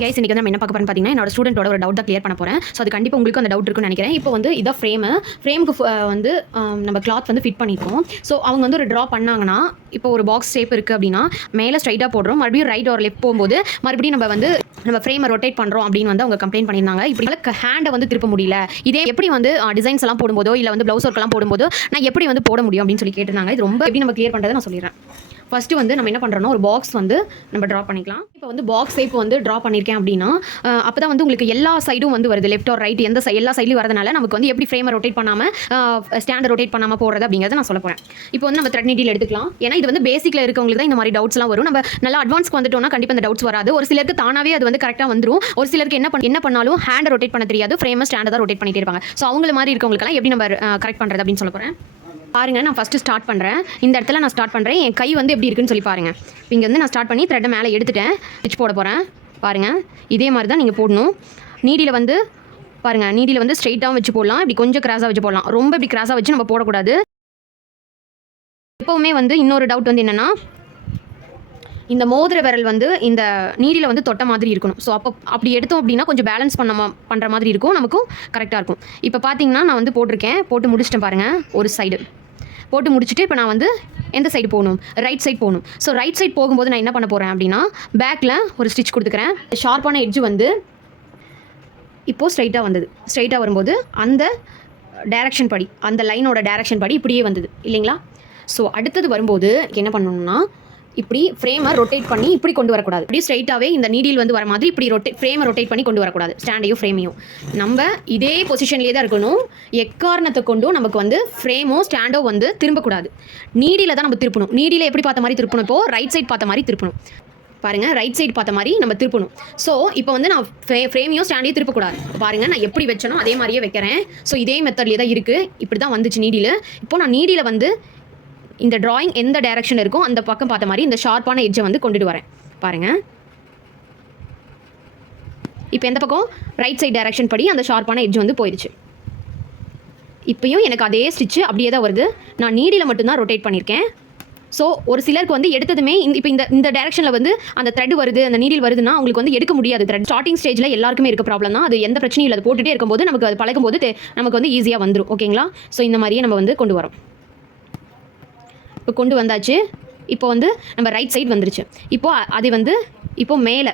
Guys இன்றைக்கி நம்ம என்ன பார்க்க போகிறோம்னு பார்த்தீங்கன்னா என்னோட ஸ்டூடெண்ட்டோட ஒரு டவுட் தான் கிளியர் பண்ண போகிறேன். ஸோ அது கண்டிப்பாக உங்களுக்கு அந்த டவுட் இருக்குன்னு நினைக்கிறேன். இப்போ வந்து இதான் ஃப்ரேமுக்கு வந்து நம்ம கிளாத் வந்து ஃபிட் பண்ணியிருக்கோம். ஸோ அவங்க வந்து ஒரு ட்ரா பண்ணாங்கன்னா இப்போ ஒரு பாக்ஸ் ஷேப் இருக்குது அப்படின்னா மேலே ஸ்ட்ரைட்டாக போடுறோம், மறுபடியும் ரைட் ஒரு லெஃப்ட் போகும்போது மறுபடியும் நம்ம ஃப்ரேமை ரொட்டேட் பண்ணுறோம் அப்படின்னு வந்து அவங்க கம்ப்ளைண்ட் பண்ணியிருந்தாங்க. இப்படி ஹேண்டை வந்து திருப்ப முடியல, இதே எப்படி வந்து டிசைன்ஸ் எல்லாம் போடும்போதோ இல்லை வந்து ப்ளவுஸ் ஒர்க்கெல்லாம் போடும்போதோ நான் எப்படி வந்து போட முடியும் அப்படின்னு சொல்லி கேட்டிருந்தாங்க. இது ரொம்ப எப்படி நம்ம கிளியர் பண்ணுறதை நான் சொல்லிடுறேன். ஃபஸ்ட்டு வந்து நம்ம என்ன பண்ணுறோன்னா ஒரு பாக்ஸ் வந்து நம்ம ட்ரா பண்ணிக்கலாம். இப்போ வந்து பாக்ஸ் ஷேப் வந்து ட்ரா பண்ணியிருக்கேன் அப்படின்னா அப்போ தான் வந்து உங்களுக்கு எல்லா சைடும் வந்து வருது, லெஃப்ட் ஆர் ரைட் எல்லா சைட்லையும் வரதுனால நமக்கு வந்து எப்படி ஃப்ரேமை ரொட்டேட் பண்ணாமல் ஸ்டாண்டை ரொட்டேட் பண்ணாமல் போடுறது அப்படிங்கிறத நான் சொல்ல போகிறேன். இப்போ வந்து நம்ம த்ரெட் நீடில் எடுத்துக்கலாம். ஏன்னா இது வந்து பேசிக்கில் இருக்கவங்களுக்கு தான் இந்த மாதிரி டவுட்ஸ்லாம் வரும். நம்ம நல்லா அட்வான்ஸ்க்கு வந்துட்டோம்னா கண்டிப்பாக இந்த டவுட்ஸ் வராது. ஒரு சிலருக்கு தானாகவே அது வந்து கரெக்டாக வந்துடும். ஒரு சிலருக்கு என்ன பண்ணாலும் ஹேண்டை ரொட்டேட் பண்ண தெரியாது, ஃப்ரேமை ஸ்டாண்டை தான் ரொட்டேட் பண்ணிட்டே இருப்பாங்க. ஸோ அவங்கள மாதிரி இருக்கவங்களுக்கெல்லாம் எப்படி நம்ம கரெக்ட் பண்ணுறது அப்படின்னு சொல்ல போகிறேன். பாருங்க, நான் ஃபஸ்ட்டு ஸ்டார்ட் பண்ணுறேன். இந்த இடத்துல நான் ஸ்டார்ட் பண்ணுறேன். என் கை வந்து எப்படி இருக்குன்னு சொல்லி பாருங்கள். இங்கே வந்து நான் ஸ்டார்ட் பண்ணி த்ரெட்டை மேலே எடுத்துட்டேன், ஸ்டிச் போட போகிறேன். பாருங்கள், இதே மாதிரி தான் நீங்கள் போடணும். நீடியில் வந்து பாருங்கள், நீடியில் வந்து ஸ்ட்ரெயிட்டாக வச்சு போடலாம், இப்படி கொஞ்சம் கிராஸாக வச்சு போடலாம். ரொம்ப இப்படி கிராஸாக வச்சு நம்ம போடக்கூடாது. எப்போவுமே வந்து இன்னொரு டவுட் வந்து என்னென்னா, இந்த மோதிர விரல் வந்து இந்த நீடியில் வந்து தொட்ட மாதிரி இருக்கணும். ஸோ அப்படி எடுத்தோம் அப்படின்னா கொஞ்சம் பேலன்ஸ் பண்ணுற மாதிரி இருக்கும், நமக்கும் கரெக்டாக இருக்கும். இப்போ பார்த்தீங்கன்னா நான் வந்து போட்டு முடிச்சிட்டேன் பாருங்கள். ஒரு சைடு போட்டு முடிச்சுட்டு இப்போ நான் வந்து எந்த சைடு போகணும், ரைட் சைடு போகணும். ஸோ ரைட் சைடு போகும்போது நான் என்ன பண்ண போகிறேன் அப்படின்னா பேக்கில் ஒரு ஸ்டிச் கொடுத்துக்கிறேன். ஷார்ப்பான எட்ஜு வந்து இப்போது ஸ்ட்ரைட்டாக வரும்போது அந்த டைரக்ஷன் படி, அந்த லைனோட டைரக்ஷன் படி இப்படியே வந்தது இல்லைங்களா. ஸோ அடுத்தது வரும்போது என்ன பண்ணணும்னா இப்படி ஃப்ரேமை ரொட்டேட் பண்ணி இப்படி கொண்டு வரக்கூடாது. இப்படி ஸ்ட்ரைட்டாகவே இந்த நீடில் வந்து வர மாதிரி இப்படி ஃப்ரேமை ரொட்டேட் பண்ணி கொண்டு வரக்கூடாது. ஸ்டாண்டையும் ஃப்ரேமையும் நம்ம இதே பொசிஷன்லேயே தான் இருக்கணும். எக்காரணத்தை கொண்டும் நமக்கு வந்து ஃப்ரேமோ ஸ்டாண்டோ வந்து திரும்பக்கூடாது. நீடியில் தான் நம்ம திருப்பணும். நீடியில் எப்படி பார்த்த மாதிரி திருப்பணும், இப்போது ரைட் சைடு பார்த்த மாதிரி திருப்பணும். பாருங்கள், ரைட் சைடு பார்த்த மாதிரி நம்ம திருப்பணும். ஸோ இப்போ வந்து நான் ஃப்ரேமையும் ஸ்டாண்டையும் திருப்பக்கூடாது. பாருங்கள், நான் எப்படி வச்சனோ அதே மாதிரியே வைக்கிறேன். ஸோ இதே மெத்தட்லேயே தான் இருக்குது. இப்படி தான் வந்துச்சு நீடியில். இப்போது நான் நீடியில் வந்து இந்த டிராயிங் எந்த டைரக்ஷன் இருக்கோ அந்த பக்கம் பார்த்த மாதிரி இந்த ஷார்ப்பான எட்ஜை வந்து கொண்டுட்டு வரேன். பாருங்கள், இப்போ எந்த பக்கம் ரைட் சைடு டைரக்ஷன் படி அந்த ஷார்ப்பான எட்ஜ் வந்து போயிடுச்சு. இப்போயும் எனக்கு அதே ஸ்டிச்சு அப்படியே தான் வருது. நான் நீடியில் மட்டும்தான் ரொட்டேட் பண்ணியிருக்கேன். ஸோ ஒரு சிலருக்கு வந்து எடுத்ததுமே இப்போ இந்த டைரக்ஷனில் வந்து அந்த த்ரெட் வருது, அந்த நீடில் வருதுன்னா அவங்களுக்கு வந்து எடுக்க முடியாது. த்ரெட் ஸ்டார்டிங் ஸ்டேஜில் எல்லாருக்குமே இருக்க ப்ராப்ளம் தான். அது எந்த பிரச்சனையும் இல்லை. அது போட்டுகிட்டே இருக்கும்போது நமக்கு அது பழகும்போது நமக்கு வந்து ஈஸியாக வந்துடும். ஓகேங்களா. ஸோ இந்த மாதிரியே நம்ம வந்து கொண்டு வரோம். இப்போ கொண்டு வந்தாச்சு. இப்போ வந்து நம்ம ரைட் சைடு வந்துருச்சு. இப்போது அது வந்து இப்போது மேலே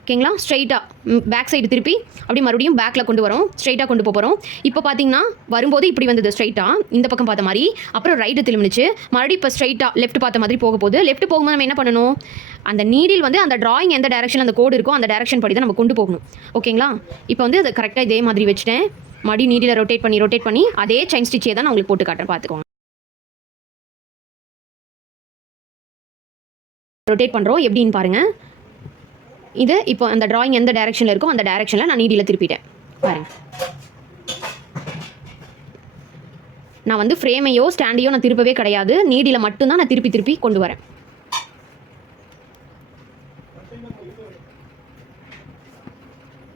ஓகேங்களா, ஸ்ட்ரைட்டாக பேக் சைடு திருப்பி அப்படி மறுபடியும் பேக்கில் கொண்டு வரோம், ஸ்ட்ரைட்டாக கொண்டு போகிறோம். இப்போ பார்த்தீங்கன்னா வரும்போது இப்படி வந்தது ஸ்ட்ரைட்டாக இந்த பக்கம் பார்த்த மாதிரி, அப்புறம் ரைட்டு திரும்பிச்சு, மறுபடியும் இப்போ ஸ்ட்ரைட்டாக லெஃப்ட் பார்த்த மாதிரி போக போகுது. லெஃப்ட் போகும்போது நம்ம என்ன பண்ணணும், அந்த நீடில் வந்து அந்த டிராயிங் எந்த டைரக்ஷன் அந்த கோடு இருக்கோ அந்த டைரக்ஷன் படி தான் நம்ம கொண்டு போகணும். ஓகேங்களா. இப்போ வந்து அதை கரெக்டாக இதே மாதிரி வச்சுட்டேன். மறுபடியும் நீடில் ரொட்டேட் பண்ணி அதே செயின் ஸ்டிச்சே தான் நான் உங்களுக்கு போட்டு காட்டுறேன், பார்த்துக்கோங்க. ரொட்டேட் பண்ணுறோம் எப்படின்னு பாருங்கள். இது இப்போ அந்த டிராயிங் எந்த டைரக்ஷனில் இருக்கோ அந்த டைரக்ஷனில் நான் நீடியில் திருப்பிட்டேன். பாருங்கள், நான் வந்து ஃப்ரேமையோ ஸ்டாண்டையோ நான் திருப்பவே கிடையாது. நீடியில் மட்டும்தான் நான் திருப்பி கொண்டு வரேன்.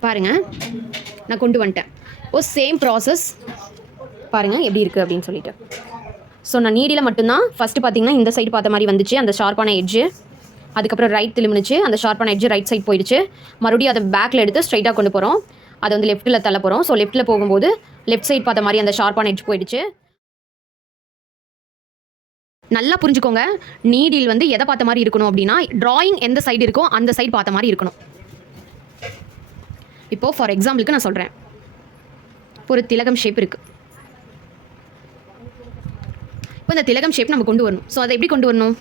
பாருங்கள், நான் கொண்டு வந்துட்டேன். சேம் ப்ராசஸ் பாருங்கள் எப்படி இருக்குது அப்படின்னு சொல்லிட்டு. ஸோ நான் நீடியில் மட்டும்தான் ஃபஸ்ட்டு பார்த்தீங்கன்னா இந்த சைடு பார்த்த மாதிரி வந்துச்சு அந்த ஷார்ப்பான எட்ஜு. அதுக்கப்புறம் ரைட் திரும்பிச்சு, அந்த ஷார்ப்பான எட்ஜு ரைட் சைட் போயிடுச்சு. மறுபடியும் அதை பேக்கில் எடுத்து ஸ்ட்ரைட்டாக கொண்டு போகிறோம். அதை வந்து லெஃப்ட்டில் தள்ள போகிறோம். ஸோ லெஃப்ட்டில் போகும்போது லெஃப்ட் சைட் பார்த்த மாதிரி அந்த ஷார்ப்பான எட்ஜ் போயிடுச்சு. நல்லா புரிஞ்சுக்கோங்க, நீடில் வந்து எதை பார்த்த மாதிரி இருக்கணும் அப்படின்னா டிராயிங் எந்த சைடு இருக்கோ அந்த சைடு பார்த்த மாதிரி இருக்கணும். இப்போது ஃபார் எக்ஸாம்பிளுக்கு நான் சொல்கிறேன், ஒரு திலகம் ஷேப் இருக்குது. இப்போ இந்த திலகம் ஷேப் நம்ம கொண்டு வரணும். ஸோ அதை எப்படி கொண்டு வரணும்,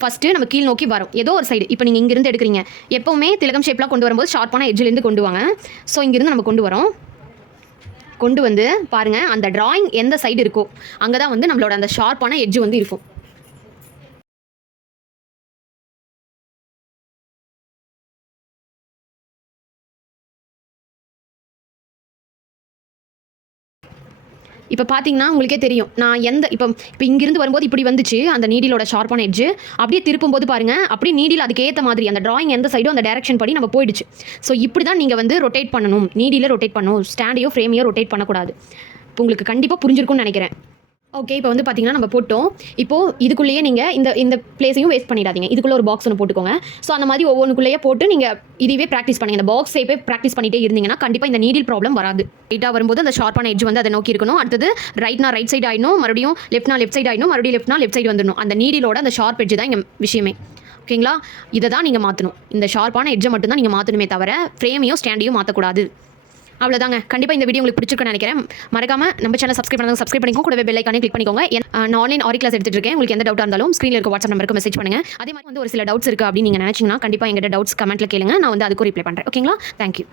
ஃபஸ்ட்டு நம்ம கீழ் நோக்கி வரும் ஏதோ ஒரு சைடு. இப்போ நீங்கள் இங்கேருந்து எடுக்கிறீங்க, எப்போவுமே திலகம் ஷேப்லாம் கொண்டு வரும்போது ஷார்ப்பான எட்ஜிலேருந்து கொண்டு வாங்க. ஸோ இங்கேருந்து நம்ம கொண்டு வந்து பாருங்கள், அந்த டிராயிங் எந்த சைடு இருக்கோ அங்கே தான் வந்து நம்மளோட அந்த ஷார்ப்பான எட்ஜு வந்து இருக்கும். இப்போ பார்த்தீங்கன்னா உங்களுக்கே தெரியும், நான் இப்போ இங்கேருந்து வரும்போது இப்படி வந்துச்சு அந்த நீடிலோட ஷார்ப்பான எட்ஜு. அப்படியே திருப்பும்போது பாருங்கள், அப்படியே நீடில் அதுக்கேற்ற மாதிரி அந்த டிராயிங் எந்த சைடோ அந்த டைரக்ஷன் படி நம்ம போயிடுச்சு. ஸோ இப்படி தான் நீங்கள் வந்து ரொட்டேட் பண்ணணும், நீடியில் ரொட்டேட் பண்ணணும், ஸ்டாண்டையோ ஃப்ரேமையோ ரொட்டேட் பண்ணக்கூடாது. இப்போ உங்களுக்கு கண்டிப்பாக புரிஞ்சிருக்கும்னு நினைக்கிறேன். ஓகே. இப்போ வந்து பார்த்தீங்கன்னா நம்ம போட்டோம். இப்போ இதுக்குள்ளேயே நீங்க இந்த பிளேஸையும் வேஸ்ட் பண்ணிடாதீங்க. இதுக்குள்ள ஒரு பாக்ஸ் ஒன்று போட்டுக்கோங்க. ஸோ அந்த மாதிரி ஒவ்வொன்றுக்குள்ளேயே போட்டு நீங்க இதுவே ப்ராக்டிஸ் பண்ணுங்க. இந்த பாக்ஸ் ஷேப்பே ப்ராக்டிஸ் பண்ணிட்டே இருந்தீங்கன்னா கண்டிப்பாக இந்த நீடில் ப்ராப்ளம் வராது. ரைட்டாக வரும்போது அந்த ஷார்ப்பான எட்ஜ் வந்து அதை நோக்கி இருக்கணும். அடுத்தது ரைட்னா ரைட் சைடு ஆயிடணும், மறுபடியும் லெஃப்ட்னா லெஃப்ட் சைடு ஆயிடணும், மறுபடியும் லெஃப்ட்னா லெஃப்ட் சைடு வந்துடணும். அந்த நீடிலோட அந்த ஷார்ப் எட்ஜ் தான் இங்கே விஷயமே. ஓகேங்களா? இதை தான் நீங்கள் மாற்றணும். இந்த ஷார்ப்பான எட்ஜை மட்டும் தான் நீங்கள் மாற்றணுமே தவிர ஃப்ரேமையும் ஸ்டாண்டையும் மாற்றக்கூடாது. அவ்வளோதாங்க. கண்டிப்பாக இந்த வீடியோ உங்களுக்கு பிடிச்சிருக்குன்னு நினைக்கிறேன். மறக்காம நம்ம சேனல் சப்ஸ்கிரைப் பண்ணிக்கோங்க. கூடவே பெல் ஐக்கானே கிளிக் பண்ணிக்கோங்க. நான் ஆன்லைன் ஆரி கிளாஸ் எடுத்துட்டு இருக்கேன். உங்களுக்கு எந்த டவுட்டாக இருந்தாலும் ஸ்க்ரீனில் இருக்க வாட்ஸ்அப் நம்பருக்கு மெசேஜ் பண்ணுங்க. அதே மாதிரி வந்து ஒரு சில டவுட்ஸ் இருக்குது அப்படின்னு நீங்கள் நினச்சிங்கன்னா கண்டிப்பாக எங்கிட்ட டவுட்ஸ் கமெண்ட்டில் கேளுங்க. நான் வந்து அதுக்கும் ரிப்ளை பண்ணுறேன். ஓகேங்களா? தேங்க்யூ.